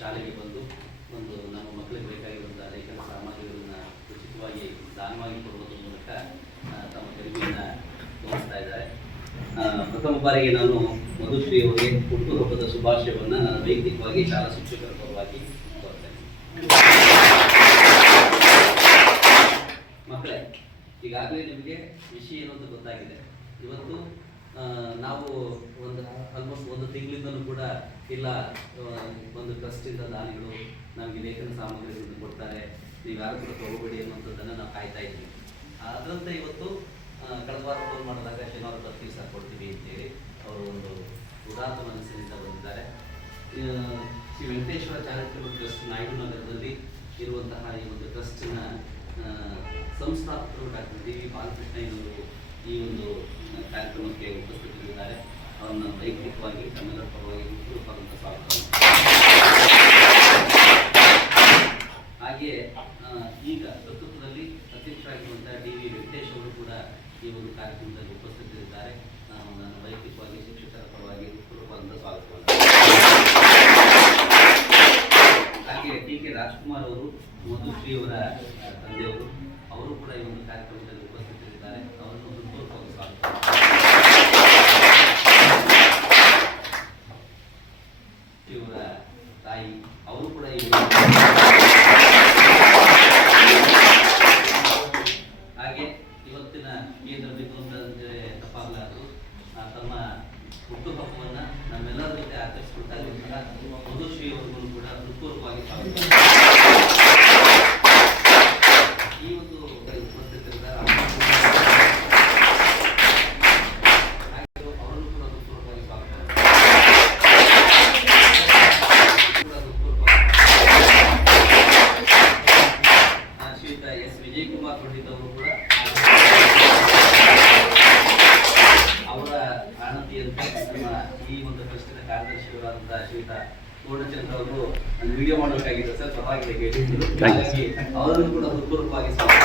ಶಾಲೆಗೆ ಬಂದು ಒಂದು ನಮ್ಮ ಮಕ್ಕಳಿಗೆ ಬೇಕಾಗಿರುವಂತಹ ಲೇಖನ ಸಾಮಗ್ರಿಗಳನ್ನು ಉಚಿತವಾಗಿ ದಾನವಾಗಿ ಕೊಡುವುದರ ಮೂಲಕ ತಮ್ಮ ತೆರಿಗೆಯನ್ನು ತೋರಿಸ್ತಾ ಇದ್ದಾರೆ. ಪ್ರಥಮ ಬಾರಿಗೆ ನಾನು ಮಧುಶ್ರೀ ಅವರಿಗೆ ಹುಟ್ಟುಹಬ್ಬದ ಶುಭಾಶಯವನ್ನು ನಾನು ವೈಯಕ್ತಿಕವಾಗಿ ಶಾಲಾ ಶಿಕ್ಷಕರ ಪರವಾಗಿ ಕೋರ್ತೇನೆ. ಮಕ್ಕಳೇ, ಈಗಾಗಲೇ ನಿಮಗೆ ವಿಷಯ ಏನು ಅಂತ ಗೊತ್ತಾಗಿದೆ. ಇವತ್ತು ನಾವು ಆಲ್ಮೋಸ್ಟ್ ಒಂದು ತಿಂಗಳಿಂದಲೂ ಕೂಡ ಇಲ್ಲ ಒಂದು ಟ್ರಸ್ಟಿಂದ ದಾನಿಗಳು ನಮಗೆ ಲೇಖನ ಸಾಮಗ್ರಿಗಳನ್ನು ಕೊಡ್ತಾರೆ, ನೀವು ಯಾರು ಕೂಡ ತಗೋಬೇಡಿ ಅನ್ನುವಂಥದ್ದನ್ನು ನಾವು ಕಾಯ್ತಾ ಇದ್ದೀವಿ. ಅದರಂತೆ ಇವತ್ತು ಕಳೆದ ವಾರ ಫೋನ್ ಮಾಡಿದಾಗ ಶನಿವಾರ ದಿವಸ ಕೊಡ್ತೀವಿ ಅಂತೇಳಿ ಅವರು ಒಂದು ಉದಾತ್ತ ಮನಸ್ಸಿನಿಂದ ಬಂದಿದ್ದಾರೆ. ಶ್ರೀ ವೆಂಕಟೇಶ್ವರ ಚಾರಿಟಬಲ್ ಟ್ರಸ್ಟ್ ನಾಯ್ಡು ನಗರದಲ್ಲಿ ಇರುವಂತಹ ಈ ಒಂದು ಟ್ರಸ್ಟಿನ ಸಂಸ್ಥಾಪಕರು ಡಾಕ್ಟರ್ ಡಿ ವಿ ಬಾಲಕೃಷ್ಣಯ್ಯನವರು ಈ ಒಂದು ಕಾರ್ಯಕ್ರಮಕ್ಕೆ ಉಪಸ್ಥಿತರಿದ್ದಾರೆ. ಅವರನ್ನು ವೈಯಕ್ತಿಕವಾಗಿ ತಮ್ಮೆಲ್ಲರ ಪರವಾಗಿ ಹುಟ್ಟುಹಬ್ಬದ ಸ್ವಾಗತ. ಹಾಗೆಯೇ ಈಗ ಪ್ರಸ್ತುತದಲ್ಲಿ ಅಧ್ಯಕ್ಷರಾಗಿರುವಂತಹ ಡಿ ವಿ ವೆಂಕಟೇಶ್ ಅವರು ಕೂಡ ಈ ಒಂದು ಕಾರ್ಯಕ್ರಮದಲ್ಲಿ ಉಪಸ್ಥಿತರಿದ್ದಾರೆ. ನಾನು ವೈಯಕ್ತಿಕವಾಗಿ ಶಿಕ್ಷಕರ ಪರವಾಗಿ ಹುಟ್ಟುಹಬ್ಬದ ಸ್ವಾಗತವನ್ನು. ಹಾಗೆ ಟಿ ಕೆ ರಾಜ್ಕುಮಾರ್ ಅವರು ಮಧುಶ್ರೀ ಅವರ ತಂದೆಯವರು, ಅವರು ಕೂಡ ಈ ಒಂದು ಕಾರ್ಯಕ್ರಮದಲ್ಲಿ ಉಪಸ್ಥಿತರಿದ್ದಾರೆ. ಅವರನ್ನು ಹೃತ್ಪೂರ್ವಕವಾಗಿ ಸ್ವಾಗತ. ಇವರ ತಾಯಿ ಅವರು ಕೂಡ ಈ ಹಾಗೆ ಇವತ್ತಿನ ಕೇಂದ್ರ ಬಿಂದು ಅಂತಂದ್ರೆ ತಪ್ಪಾಗಲಾರದು ತಮ್ಮ ಹುಟ್ಟುಹಬ್ಬವನ್ನು ನಮ್ಮೆಲ್ಲರ ಜೊತೆ ಆಚರಿಸಿಕೊಳ್ತಾ ಇರುವಂತಹ ಮಧುಶ್ರೀ ಅವರಿಗೂ ಕೂಡ ಹೃತ್ಪೂರ್ವಕವಾಗಿ ಸ್ವಾಗತ. ಈ ಒಂದು ಉಪಸ್ಥಿತರಿದ್ದಾರೆ ಅವರನ್ನು ಕೂಡ ಹೃತ್ಪೂರ್ವಕವಾಗಿ ಸ್ವಾಗತ. ಶ್ರೀಯುತ ಎಸ್ ವಿಜಯಕುಮಾರ್ ಪಂಡಿತ್ ಅವರು ಕೂಡ ಅವರ ಆನಂದಿಯಂತೆ ನಮ್ಮ ಈ ಒಂದು ಟ್ರಸ್ಟಿನ ಕಾರ್ಯದರ್ಶಿಯವರಾದಂತಹ ಶ್ರೀಯುತ ಪೂರ್ಣಚಂದ್ರ ಅವರು ವಿಡಿಯೋ ಮಾಡಬೇಕಾಗಿದೆ ಸರ್, ಪರವಾಗಿಲ್ಲ ಕೇಳಿದ್ರು. ಹಾಗಾಗಿ ಅವರನ್ನು ಕೂಡ ಹೃತ್ಪೂರ್ವಕವಾಗಿ ಸ್ವಾಗತ.